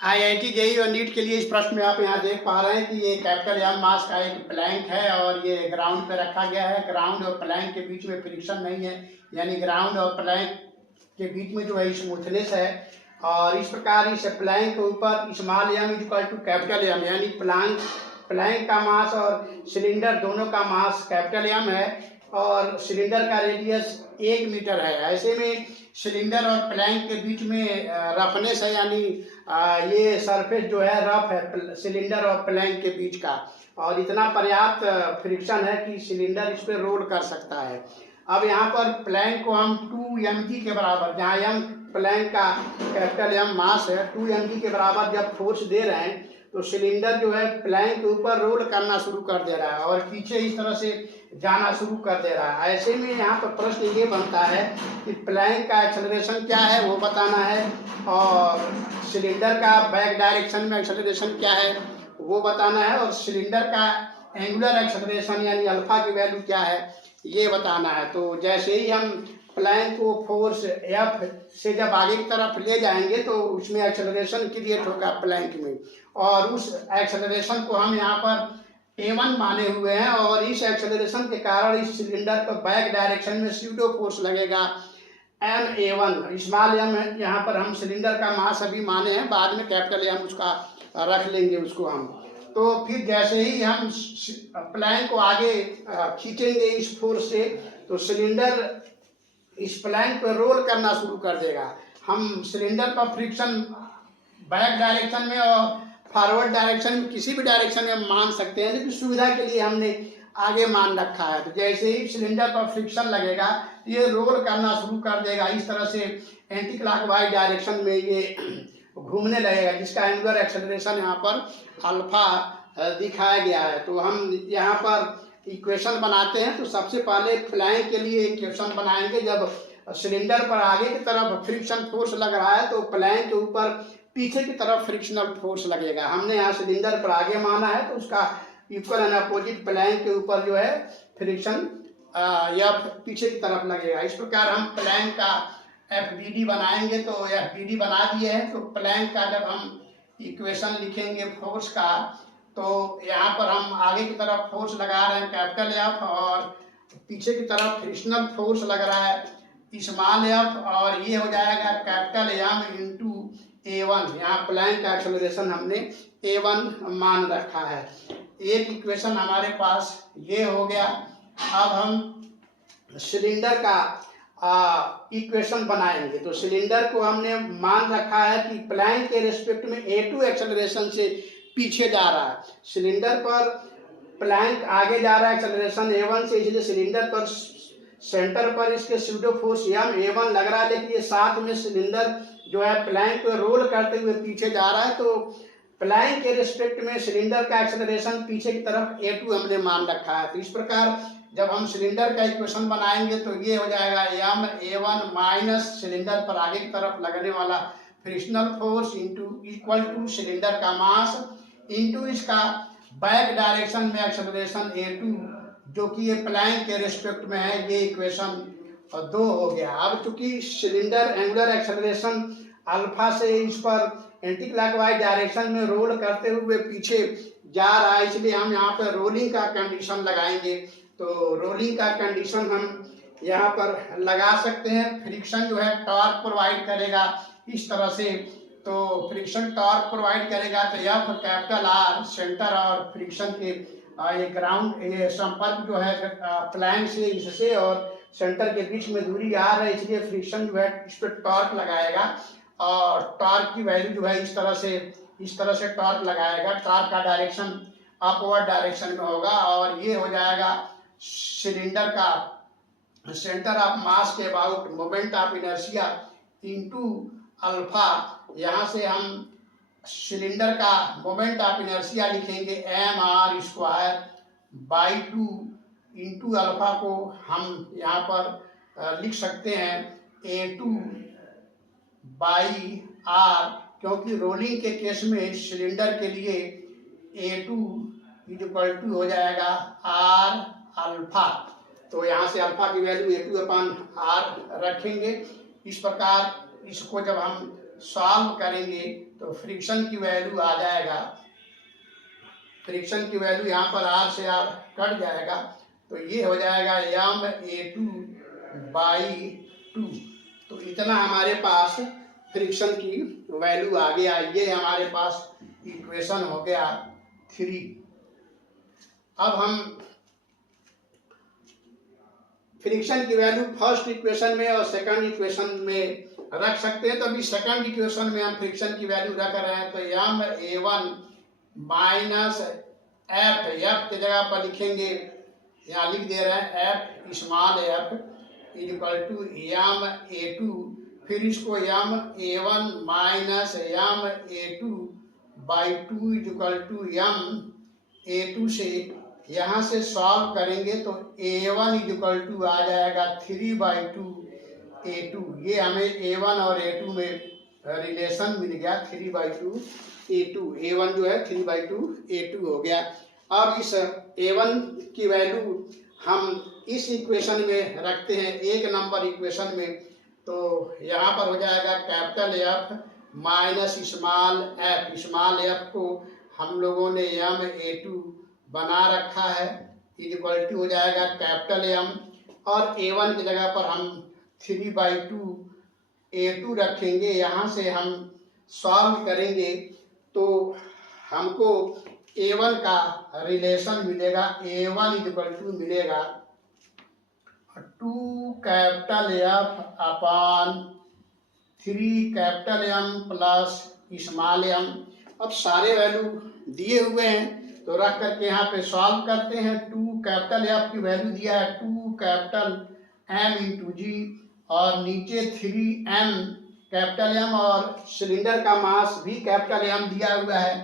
IIT JEE और NEET के लिए इस प्रश्न में आप यहाँ देख पा रहे हैं कि ये कैपिटल एम मास का एक प्लैंक है और ये ग्राउंड पे रखा गया है। ग्राउंड और प्लैंक के बीच में फ्रिक्शन नहीं है, यानी ग्राउंड और प्लैंक के बीच में जो है स्मूथनेस है। और इस प्रकार इस प्लैंक के ऊपर small M is equal to capital M, यानी प्लैंक का मास और सिलेंडर दोनों का मास कैपिटल एम है और सिलेंडर का रेडियस 1 मीटर है। ऐसे में सिलेंडर और प्लैंक के बीच में रफनेस है, यानी ये सरफेस जो है रफ है सिलेंडर और प्लैंक के बीच का, और इतना पर्याप्त फ्रिक्शन है कि सिलेंडर इस पर रोल कर सकता है। अब यहाँ पर प्लैंक को हम 2 mg के बराबर, जहाँ एम प्लैंक का कैपिटल एम मास है, 2 mg के बराबर जब फोर्स दे रहे हैं तो सिलेंडर जो है प्लैंक के ऊपर रोल करना शुरू कर दे रहा है और पीछे इस तरह से जाना शुरू कर दे रहा है। ऐसे में यहाँ पर प्रश्न ये बनता है कि प्लैंक का एक्सेलरेशन क्या है वो बताना है और सिलेंडर का बैक डायरेक्शन में एक्सेलरेशन क्या है वो बताना है और सिलेंडर का एंगुलर एक्सेलरेशन यानी अल्फा की वैल्यू क्या है ये बताना है। तो जैसे ही हम प्लैंक को फोर्स एफ से जब आगे की तरफ ले जाएंगे तो उसमें एक्सेलरेशन क्रिएट होगा प्लैंक में, और उस एक्सेलरेशन को हम यहाँ पर A1 माने हुए हैं और इस एक्सेलरेशन के कारण इस सिलेंडर पर बैक डायरेक्शन में स्यूडो फोर्स लगेगा MA1 स्मॉल एम है। यहाँ पर हम सिलेंडर का मास अभी माने हैं, बाद में कैपिटल एम उसका रख लेंगे उसको हम। तो फिर जैसे ही हम प्लैंक को आगे खींचेंगे इस फोर्स से तो सिलेंडर इस प्लैंक पर रोल करना शुरू कर देगा। हम सिलेंडर का फ्रिक्शन बैक डायरेक्शन में और फॉरवर्ड डायरेक्शन में किसी भी डायरेक्शन में मान सकते हैं, लेकिन सुविधा के लिए हमने आगे मान रखा है। तो जैसे ही सिलेंडर पर फ्रिक्शन लगेगा ये रोल करना शुरू कर देगा, इस तरह से एंटी क्लॉकवाइज डायरेक्शन में ये घूमने लगेगा, जिसका एंगुलर एक्सेलरेशन यहाँ पर अल्फा दिखाया गया है। तो हम यहाँ पर इक्वेशन बनाते हैं। तो सबसे पहले प्लैंक के लिए इक्वेशन बनाएंगे। जब सिलेंडर पर आगे की तरफ फ्रिक्शन फोर्स लग रहा है तो प्लैंक के ऊपर पीछे की तरफ फ्रिक्शनल फोर्स लगेगा। हमने यहाँ सिलेंडर पर आगे माना है तो उसका इक्वल एंड अपोजिट प्लैंक के ऊपर जो है फ्रिक्शन या पीछे की तरफ लगेगा। इस प्रकार हम प्लैंक का FBD बनाएंगे। तो FBD बना दिए हैं। तो प्लैंक का जब हम इक्वेशन लिखेंगे फोर्स का, तो यहाँ पर हम आगे की तरफ फोर्स लगा रहे हैं कैपिटल F और पीछे की तरफ फ्रिक्शनल फोर्स लग रहा है स्मॉल f, और ये हो जाएगा कैपिटल M इंटू A1। यहाँ प्लैंक का एक्सेलरेशन हमने A1 मान रखा है। एक इक्वेशन हमारे पास ये हो गया। अब हम सिलेंडर का इक्वेशन बनाएंगे। तो सिलेंडर को हमने मान रखा है कि प्लैंक के रेस्पेक्ट में A2 एक्सेलरेशन से पीछे जा रहा है। सिलेंडर पर प्लैंक आगे जा रहा है एक्सेलरेशन A1 से, इसलिए सिलेंडर पर सेंटर पर इसके स्यूडो फोर्स A1 लग रहा है, लेकिन ये साथ में सिलेंडर जो है प्लैंक को रोल करते हुए पीछे जा रहा है। तो प्लैंक के रिस्पेक्ट में सिलेंडर का एक्सेलरेशन पीछे की तरफ A2 हमने मान रखा है। तो इस प्रकार जब हम सिलेंडर का इक्वेशन बनाएंगे तो ये हो जाएगा MA1 माइनस सिलेंडर पर आगे की तरफ लगने वाला frictional force into equal two cylinder का मास इंटू इसका बैक डायरेक्शन में एक्सेलरेशन A2 जो कि ये प्लैंक के रिस्पेक्ट में है। ये इक्वेशन 2 हो गया। अब चूंकि सिलेंडर एंगुलर एक्सेलरेशन अल्फा से इस पर एंटी क्लॉकवाइज डायरेक्शन में रोल करते हुए पीछे जा रहा है, इसलिए हम यहाँ पर रोलिंग का कंडीशन लगाएंगे। तो रोलिंग का कंडीशन हम यहाँ पर लगा सकते हैं। फ्रिक्शन जो है टॉर्क प्रोवाइड करेगा इस तरह से। तो फ्रिक्शन टॉर्क प्रोवाइड करेगा तो F कैपिटल R सेंटर और फ्रिक्शन के ये ग्राउंड ये संपर्क जो है प्लैंक से इससे और सेंटर के बीच में दूरी R है, इसलिए फ्रिक्शन जो है इस पर टॉर्क लगाएगा और टॉर्क की वैल्यू जो है इस तरह से टॉर्क लगाएगा। टॉर्क का डायरेक्शन अपवर्ड डायरेक्शन में होगा और ये हो जाएगा सिलेंडर का सेंटर ऑफ मास के about moment of inertia into alpha. यहाँ से हम सिलेंडर का मोमेंट ऑफ इनर्शिया लिखेंगे mr square by 2 into alpha को हम यहाँ पर लिख सकते हैं A2 बाई R, क्योंकि रोलिंग के केस में सिलेंडर के लिए A2 इज इक्वल टू हो जाएगा R अल्फा। तो यहाँ से अल्फा की वैल्यू A2 अपॉन R रखेंगे। इस प्रकार इसको जब हम सॉल्व करेंगे तो फ्रिक्शन की वैल्यू आ जाएगा, फ्रिक्शन की वैल्यू यहाँ पर आर से आर कट जाएगा, तो ये हो जाएगा m(A2/2). तो इतना हमारे पास फ्रिक्शन की वैल्यू आ गया। ये हमारे पास इक्वेशन हो गया 3। अब हम फ्रिक्शन की वैल्यू फर्स्ट इक्वेशन में और सेकंड इक्वेशन में रख सकते हैं। तो अभी सेकंड इक्वेशन में हम फ्रिक्शन की वैल्यू रख रहे हैं, तो m(A1 माइनस एफ), एफ की जगह पर लिखेंगे, यहाँ लिख दे रहे हैं F small F equal to m(A2), फिर इसको m(A1 minus m(A2/2) equal to m(A2) से यहाँ से सॉल्व करेंगे तो A1 इक्वल टू आ जाएगा 3/2 A2। ये हमें A1 और A2 में रिलेशन मिल गया, 3/2 A2। A1 जो है 3/2 A2 हो गया। अब इस A1 की वैल्यू हम इस इक्वेशन में रखते हैं, एक नंबर इक्वेशन में। तो यहाँ पर हो जाएगा capital F minus small F. Small F को हम लोगों ने m(A2) बना रखा है, इक्वल टू हो जाएगा कैपिटल M, और A1 की जगह पर हम 3/2 A2 रखेंगे। यहाँ से हम सॉल्व करेंगे तो हमको A1 का रिलेशन मिलेगा, A1 इक्वल टू मिलेगा 2 capital F upon 3 capital M plus small m। अब सारे वैल्यू दिए हुए हैं तो रख करके यहाँ पे सॉल्व करते हैं। 2 कैपिटल F की वैल्यू दिया है 2 कैपिटल M इंटू जी, और नीचे 3m कैपिटल M, और सिलेंडर का मास भी कैपिटल M दिया हुआ है,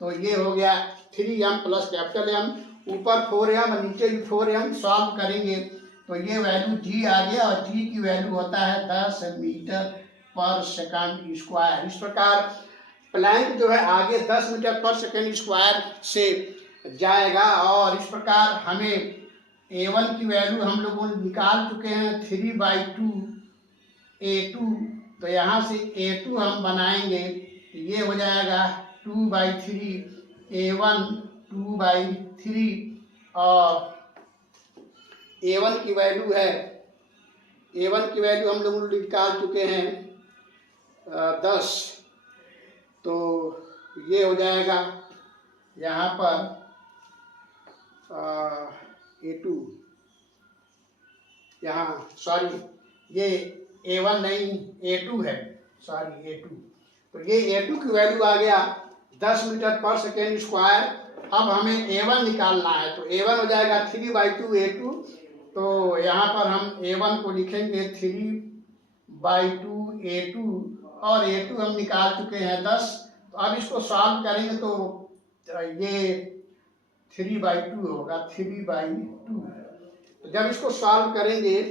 तो ये हो गया 3m प्लस कैपिटल M, ऊपर 4m नीचे भी 4m। सॉल्व करेंगे तो ये वैल्यू g आ गया, और g की वैल्यू होता है 10 मीटर पर सेकंड स्क्वायर। इस प्रकार प्लैंक जो है आगे 10 मीटर पर सेकंड स्क्वायर से जाएगा, और इस प्रकार हमें A1 की वैल्यू हम लोगों ने निकाल चुके हैं 3/2 A2। तो यहाँ से A2 हम बनाएंगे, ये हो जाएगा 2/3 A1 2/3, और A1 की वैल्यू है, A1 की वैल्यू हम लोगों ने निकाल चुके हैं 10। तो ये हो जाएगा यहाँ पर A2, यहाँ सॉरी ये A1 नहीं A2 है, सॉरी A2। तो ये A2 की वैल्यू आ गया 10 मीटर पर सेकेंड स्क्वायर। अब हमें A1 निकालना है, तो A1 हो जाएगा 3/2 A2। तो यहाँ पर हम A1 को लिखेंगे 3/2 A2, और A2 हम निकाल चुके हैं 10। तो अब इसको सॉल्व करेंगे तो ये 3/2 होगा, 3/2। तो जब इसको सॉल्व करेंगे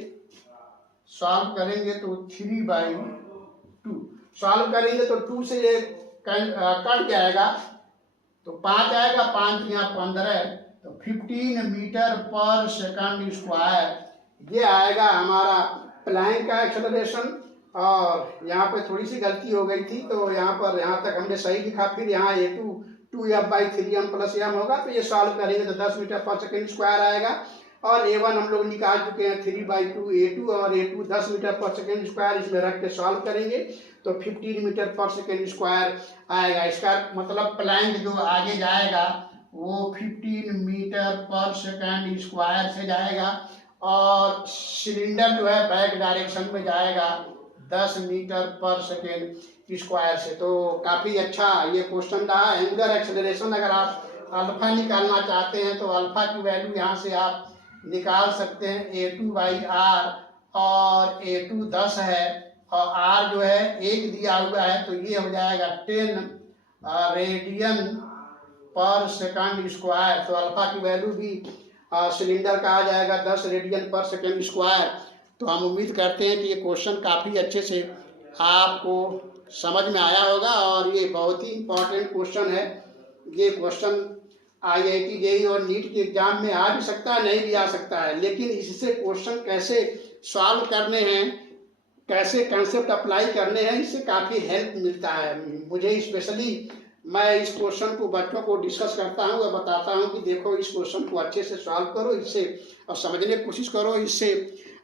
तो 3/2 सॉल्व करेंगे तो 2 से ये कट जाएगा, तो 5 आएगा, 5 यहाँ 15, तो 15 मीटर पर सेकंड स्क्वायर ये आएगा हमारा प्लैंक का एक्सेलरेशन। और यहाँ पे थोड़ी सी गलती हो गई थी, तो यहाँ पर यहाँ तक हमने सही लिखा, फिर यहाँ A2 2F/3m प्लस m होगा, तो ये सॉल्व करेंगे तो 10 मीटर पर सेकेंड स्क्वायर आएगा। और A1 हम लोग निकाल चुके हैं 3/2 A2, और A2 10 मीटर पर सेकेंड स्क्वायर, इसमें रख के सॉल्व करेंगे तो 15 मीटर पर सेकेंड स्क्वायर आएगा। इसका मतलब प्लैंक जो आगे जाएगा वो 15 मीटर पर सेकेंड स्क्वायर से जाएगा, और सिलेंडर जो है बैक डायरेक्शन में जाएगा 10 मीटर पर सेकेंड स्क्वायर से। तो काफ़ी अच्छा ये क्वेश्चन रहा। एंगुलर एक्सेलरेशन अगर आप अल्फा निकालना चाहते हैं तो अल्फा की वैल्यू यहाँ से आप निकाल सकते हैं, A2/r, और A2 10 है और r जो है 1 दिया हुआ है, तो ये हो जाएगा 10 रेडियन पर सेकंड स्क्वायर। तो अल्फा की वैल्यू भी सिलेंडर का आ जाएगा 10 रेडियन पर सेकंड स्क्वायर। तो हम उम्मीद करते हैं कि ये क्वेश्चन काफ़ी अच्छे से आपको समझ में आया होगा, और ये बहुत ही इम्पोर्टेंट क्वेश्चन है। ये क्वेश्चन IIT JEE और नीट के एग्जाम में आ भी सकता है, नहीं भी आ सकता है, लेकिन इससे क्वेश्चन कैसे सॉल्व करने हैं कैसे कंसेप्ट अप्लाई करने हैं, इससे काफ़ी हेल्प मिलता है मुझे। स्पेशली मैं इस क्वेश्चन को बच्चों को डिस्कस करता हूँ और बताता हूँ कि देखो इस क्वेश्चन को अच्छे से सॉल्व करो, इससे और समझने की कोशिश करो, इससे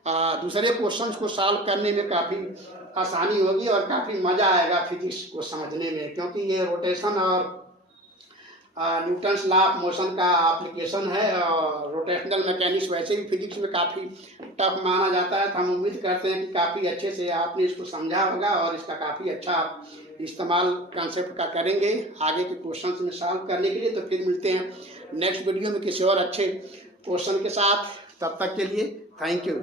दूसरे क्वेश्चंस को सॉल्व करने में काफ़ी आसानी होगी और काफ़ी मज़ा आएगा फिजिक्स को समझने में, क्योंकि ये रोटेशन और न्यूटन्स लॉ ऑफ मोशन का एप्लीकेशन है। और रोटेशनल मैकेनिक्स वैसे भी फिजिक्स में काफ़ी टफ माना जाता है, तो हम उम्मीद करते हैं कि काफ़ी अच्छे से आपने इसको समझा होगा और इसका काफ़ी अच्छा इस्तेमाल कंसेप्ट का करेंगे आगे के क्वेश्चन में सॉल्व करने के लिए। तो फिर मिलते हैं नेक्स्ट वीडियो में किसी और अच्छे क्वेश्चन के साथ, तब तक के लिए थैंक यू।